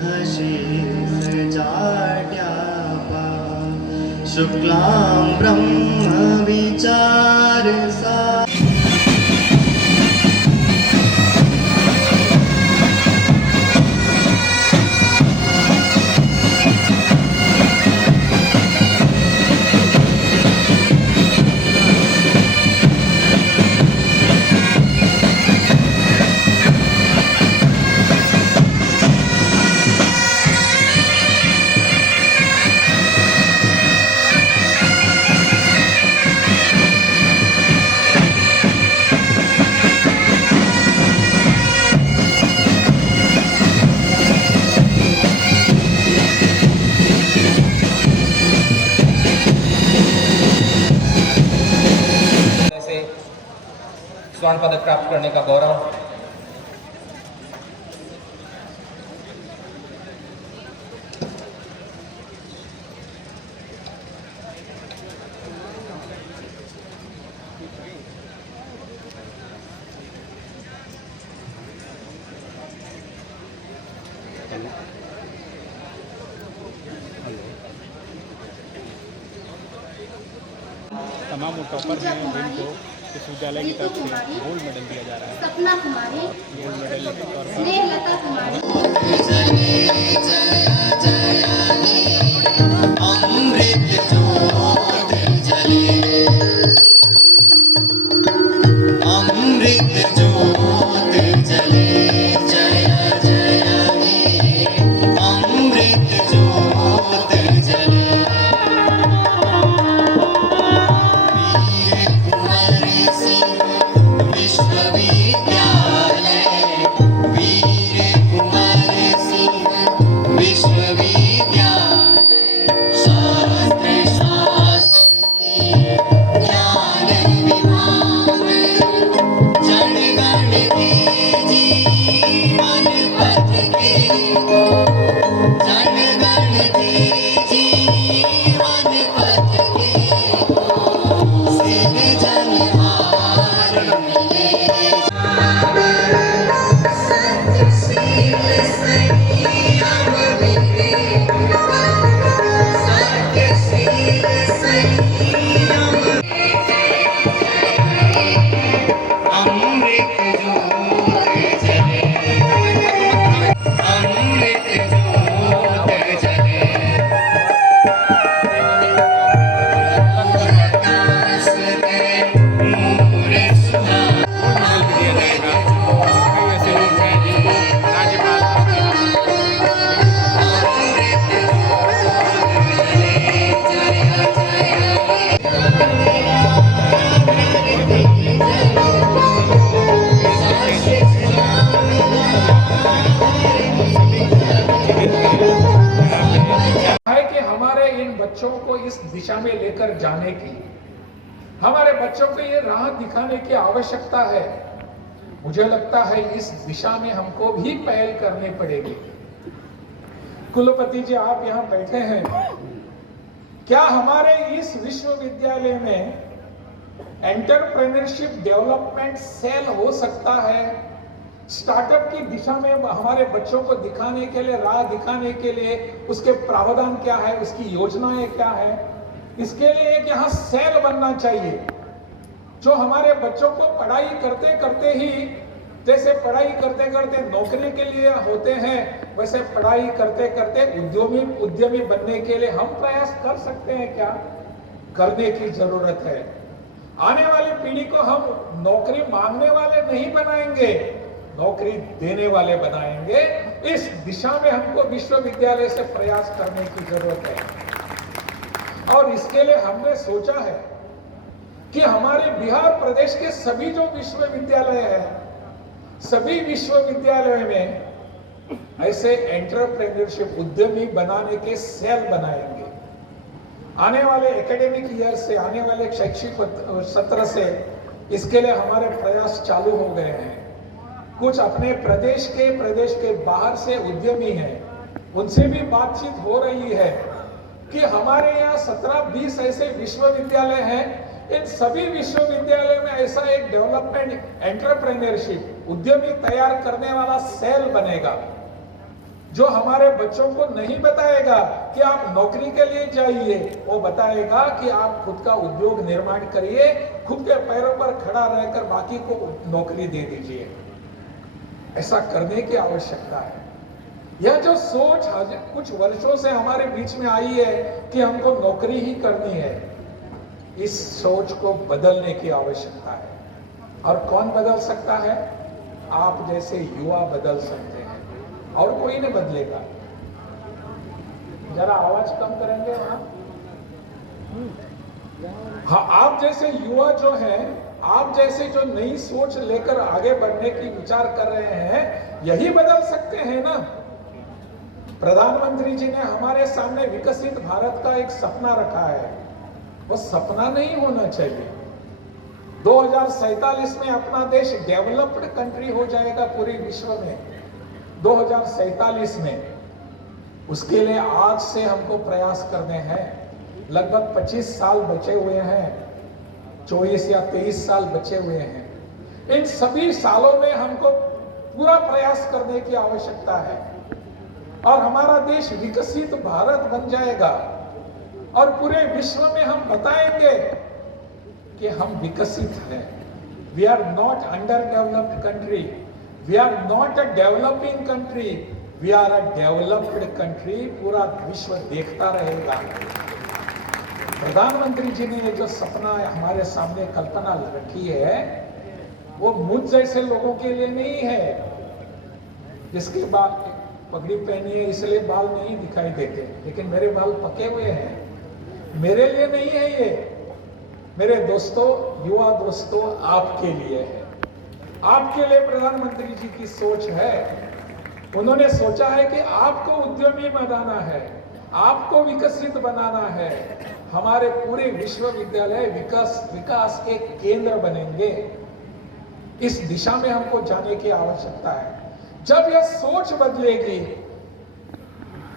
सिंहशीर्ष जाड्यापा शुक्लां ब्रह्म विचारसा। स्वर्ण पदक प्राप्त करने का गौरव तमाम टॉपर हैं जिनको विश्वविद्यालय की तरफ से गोल्ड मेडल दिया जा रहा है। सपना कुमारी, गोल्ड मेडल के तौर पर स्नेहलता कुमारी, अमृत ज्योत जले, अमृत ज्योत जले, जय जय हे अमृत ज्योत जले। वीर कुंवर सिंह विश्वविद्यालय, वीर कुंवर सिंह विश्वविद्यालय, शास्त्र शास्त्र ज्ञान विभाग, जन गण के जीवन पथ के, जन गण के जीवन पथ के, सिर जनहार मिले। सत्यशील संयम मिले, सत्यशील संयम, अमृत ज्योत जले, अमृत ज्योत जले। प्रकाश दे नूर सुहा, अमृत ज्योत जले, राज्यपाल अमृत ज्योत जले, जय है कि हमारे इन बच्चों को इस दिशा में लेकर जाने की, हमारे बच्चों को ये राह दिखाने की आवश्यकता है। मुझे लगता है इस दिशा में हमको भी पहल करनी पड़ेगी। कुलपति जी, आप यहाँ बैठे हैं, क्या हमारे इस विश्वविद्यालय में एंटरप्रेन्योरशिप डेवलपमेंट सेल हो सकता है? स्टार्टअप की दिशा में हमारे बच्चों को दिखाने के लिए, राह दिखाने के लिए उसके प्रावधान क्या है, उसकी योजनाएं क्या है? इसके लिए एक यहाँ सेल बनना चाहिए जो हमारे बच्चों को पढ़ाई करते करते ही, जैसे पढ़ाई करते करते नौकरी के लिए होते हैं, वैसे पढ़ाई करते करते उद्यमी बनने के लिए हम प्रयास कर सकते हैं। क्या करने की जरूरत है? आने वाली पीढ़ी को हम नौकरी मांगने वाले नहीं बनाएंगे, नौकरी देने वाले बनाएंगे। इस दिशा में हमको विश्वविद्यालय से प्रयास करने की जरूरत है। और इसके लिए हमने सोचा है कि हमारे बिहार प्रदेश के सभी जो विश्वविद्यालय हैं, सभी विश्वविद्यालयों में ऐसे एंटरप्रेन्योरशिप उद्यमी बनाने के सेल बनाएंगे। आने वाले एकेडमिक ईयर से, आने वाले शैक्षिक सत्र से इसके लिए हमारे प्रयास चालू हो गए हैं। कुछ अपने प्रदेश के बाहर से उद्यमी हैं, उनसे भी बातचीत हो रही है कि हमारे यहाँ 17-20 ऐसे विश्वविद्यालय हैं, इन सभी विश्वविद्यालयों में ऐसा एक डेवलपमेंट एंटरप्रेन्योरशिप उद्यमी तैयार करने वाला सेल बनेगा। जो हमारे बच्चों को नहीं बताएगा कि आप नौकरी के लिए जाइए, वो बताएगा कि आप खुद का उद्योग निर्माण करिए, खुद के पैरों पर खड़ा रहकर बाकी को नौकरी दे दीजिए। ऐसा करने की आवश्यकता है। यह जो सोच कुछ वर्षों से हमारे बीच में आई है कि हमको नौकरी ही करनी है, इस सोच को बदलने की आवश्यकता है। और कौन बदल सकता है? आप जैसे युवा बदल सकते हैं, और कोई नहीं बदलेगा। जरा आवाज कम करेंगे वहां। हाँ, आप जैसे युवा जो हैं, आप जैसे जो नई सोच लेकर आगे बढ़ने की विचार कर रहे हैं, यही बदल सकते हैं ना। प्रधानमंत्री जी ने हमारे सामने विकसित भारत का एक सपना रखा है। वो सपना नहीं होना चाहिए। 2047 में अपना देश डेवलप्ड कंट्री हो जाएगा पूरे विश्व में, 2047 में। उसके लिए आज से हमको प्रयास करने हैं। लगभग 25 साल बचे हुए हैं, 24 या 23 साल बचे हुए हैं। इन सभी सालों में हमको पूरा प्रयास करने की आवश्यकता है, और हमारा देश विकसित भारत बन जाएगा, और पूरे विश्व में हम बताएंगे कि हम विकसित हैं। We are not under developed country, we are not a developing country, we are a developed country. पूरा विश्व देखता रहेगा। प्रधानमंत्री जी ने जो सपना हमारे सामने कल्पना रखी है, वो मुझ जैसे लोगों के लिए नहीं है जिसके बाल पगड़ी पहनी है इसलिए बाल नहीं दिखाई देते, लेकिन मेरे बाल पके हुए हैं। मेरे लिए नहीं है ये, मेरे दोस्तों, युवा दोस्तों, आपके लिए है। आपके लिए प्रधानमंत्री जी की सोच है। उन्होंने सोचा है कि आपको उद्यमी बनाना है, आपको विकसित बनाना है। हमारे पूरे विश्वविद्यालय विकास के केंद्र बनेंगे। इस दिशा में हमको जाने की आवश्यकता है। जब यह सोच बदलेगी,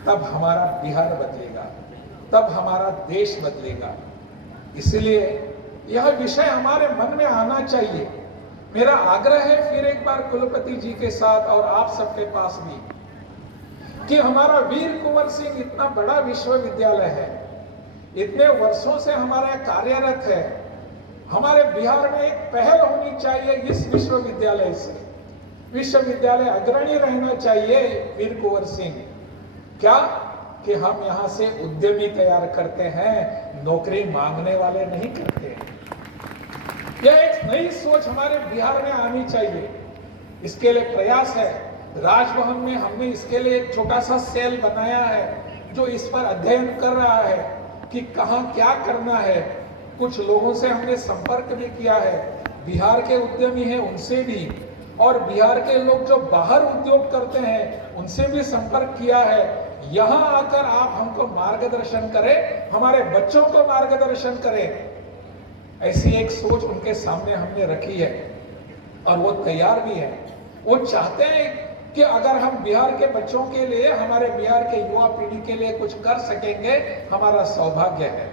तब हमारा बिहार बदलेगा, तब हमारा देश बदलेगा। इसलिए यह विषय हमारे मन में आना चाहिए। मेरा आग्रह है फिर एक बार कुलपति जी के साथ और आप सबके पास भी, कि हमारा वीर कुंवर सिंह इतना बड़ा विश्वविद्यालय है, इतने वर्षों से हमारा कार्यरत है। हमारे बिहार में एक पहल होनी चाहिए इस विश्वविद्यालय से। विश्वविद्यालय अग्रणी रहना चाहिए वीर कुंवर सिंह। क्या कि हम यहां से उद्यमी तैयार करते हैं, नौकरी मांगने वाले नहीं करते हैं। यह एक नई सोच हमारे बिहार में आनी चाहिए। इसके लिए प्रयास है। राजभवन में हमने इसके लिए एक छोटा सा सेल बनाया है जो इस पर अध्ययन कर रहा है कि कहां क्या करना है। कुछ लोगों से हमने संपर्क भी किया है, बिहार के उद्यमी हैं उनसे भी, और बिहार के लोग जो बाहर उद्योग करते हैं उनसे भी संपर्क किया है। यहां आकर आप हमको मार्गदर्शन करें, हमारे बच्चों को मार्गदर्शन करें। ऐसी एक सोच उनके सामने हमने रखी है, और वो तैयार भी है। वो चाहते हैं कि अगर हम बिहार के बच्चों के लिए, हमारे बिहार के युवा पीढ़ी के लिए कुछ कर सकेंगे, हमारा सौभाग्य है।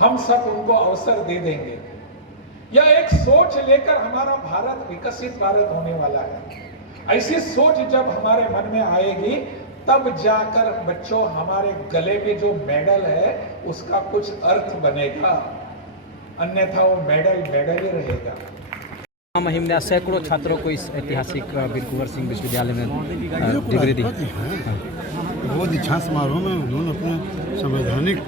हम सब उनको अवसर दे देंगे। यह एक सोच लेकर हमारा भारत विकसित भारत होने वाला है। ऐसी सोच जब हमारे मन में आएगी, तब जाकर बच्चों हमारे गले में जो मेडल है उसका कुछ अर्थ बनेगा, अन्यथा वो मेडल ही रहेगा। मुहिम ने सैकड़ों छात्रों को इस ऐतिहासिक वीर कुंवर सिंह विश्वविद्यालय में डिग्री दी। वो दीक्षांत समारोह में उन्होंने अपने संवैधानिक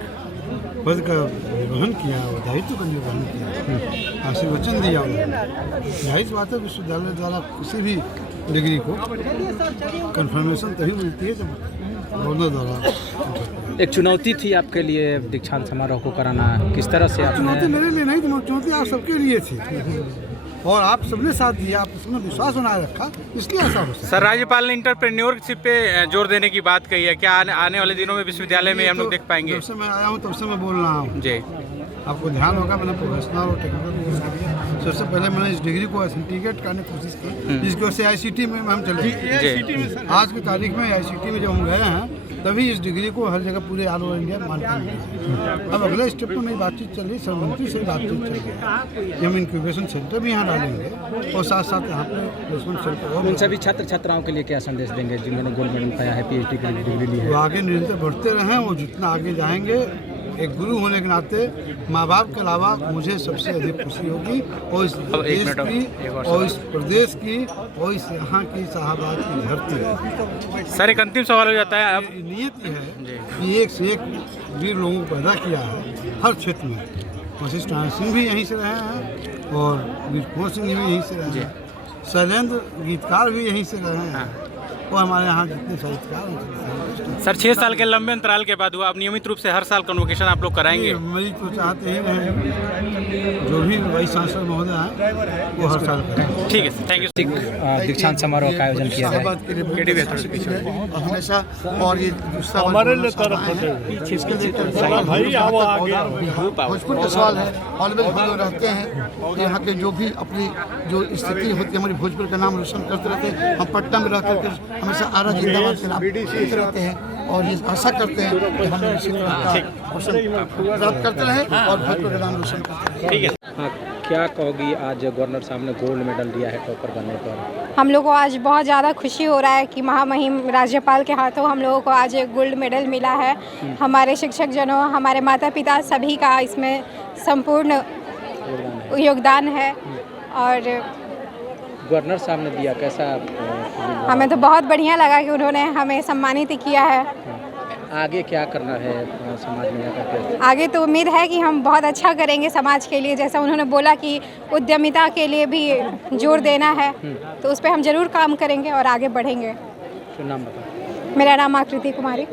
पद का निर्वहन किया और दायित्व का निर्वहन किया, आशीर्वचन दिया उन्होंने। जाहिर बात है विश्वविद्यालय द्वारा किसी भी डिग्री को कन्फर्मेशन तभी मिलती है जब गवर्नर द्वारा। एक चुनौती थी आपके लिए दीक्षांत समारोह को कराना, किस तरह से आपने? चुनौती मेरे लिए नहीं थी, चुनौती आप सबके लिए थी, और आप सबने साथ दिया, आप उसमें विश्वास बनाए रखा, इसलिए ऐसा हो सकता। सर, राज्यपाल ने एंटरप्रेन्योरशिप पे जोर देने की बात कही है। क्या आने वाले दिनों में विश्वविद्यालय में हम लोग देख पाएंगे? जब से मैं आया हूँ तब से मैं बोल रहा हूँ जी। आपको ध्यान होगा मैंने प्रोफेशनल और टेक्निकल कोर्स किया। सबसे पहले मैंने इस डिग्री को ऑथेंटिकेट करने की कोशिश की, जिसकी वजह से ICT में हम चले गए। आज की तारीख में ICT में जब हम गए हैं तभी इस डिग्री को हर जगह पूरे ऑल ओवर इंडिया मान्यता मिली है। अब अगले स्टेप में मेरी बातचीत चल रही, सरमंत्री से बातचीत चल रही है कि हम इंक्यूबेशन सेंटर भी यहाँ डालेंगे और साथ साथ यहाँ पे प्लेसमेंट सेंटर और उन सभी छात्र छात्राओं के लिए क्या संदेश देंगे जिन्होंने गोल्ड मेडल पाया है, PhD की डिग्री ली है? वो आगे निरंतर बढ़ते रहें। वो जितना आगे जाएंगे, एक गुरु होने के नाते माँ बाप के अलावा मुझे सबसे अधिक खुशी होगी और इस देश की और इस प्रदेश की और इस यहाँ की शाहबाद की धरती। सर एक अंतिम सवाल हो जाता है, अब नियत ये है कि एक से एक वीर लोगों को पैदा किया है हर क्षेत्र में। वशिष्ठ नारायण सिंह भी यहीं से रहे हैं और वीर कुंवर सिंह भी यहीं से रहे हैं, शैलेंद्र गीतकार भी यहीं से रहे हैं और हमारे यहाँ जितने साहित्यकार हैं। सर 6 साल के लंबे अंतराल के बाद हुआ, अब नियमित रूप से हर साल कन्वोकेशन आप लोग कराएंगे? मेरी तो चाहते ही हैं जो भी वाइस चांसलर महोदय हैं वो हर साल करें। ठीक है, थैंक यू। दीक्षांत समारोह का आयोजन किया है। हमेशा और ये हमारे लिए भोजपुर का सवाल है, ऑलवेज हम लोग रहते हैं कि यहाँ के जो भी अपनी जो स्थिति होती है हमारी भोजपुर का नाम रोशन करते रहते हैं। हम पटना में रह करके हमेशा आरा जिंदाबाद के नाम सुनते रहते हैं और ये आशा करते हैं कि हम इसी तरह का रोशन प्राप्त करते रहें और भोजपुर का नाम रोशन करते रहें। ठीक है। हाँ, क्या कहोगी आज गवर्नर साहब ने गोल्ड मेडल दिया है टॉपर बनने पर? हम लोग को आज बहुत ज़्यादा खुशी हो रहा है कि महामहिम राज्यपाल के हाथों हम लोगों को आज गोल्ड मेडल मिला है। हमारे शिक्षक जनों, हमारे माता पिता सभी का इसमें संपूर्ण योगदान है और गवर्नर साहब ने दिया, कैसा? हमें तो बहुत बढ़िया लगा कि उन्होंने हमें सम्मानित किया है। आगे क्या करना है समाज में जाकर के? आगे तो उम्मीद है कि हम बहुत अच्छा करेंगे समाज के लिए। जैसा उन्होंने बोला कि उद्यमिता के लिए भी जोर देना है, तो उस पर हम ज़रूर काम करेंगे और आगे बढ़ेंगे। तो नाम बताओ। मेरा नाम आकृति कुमारी।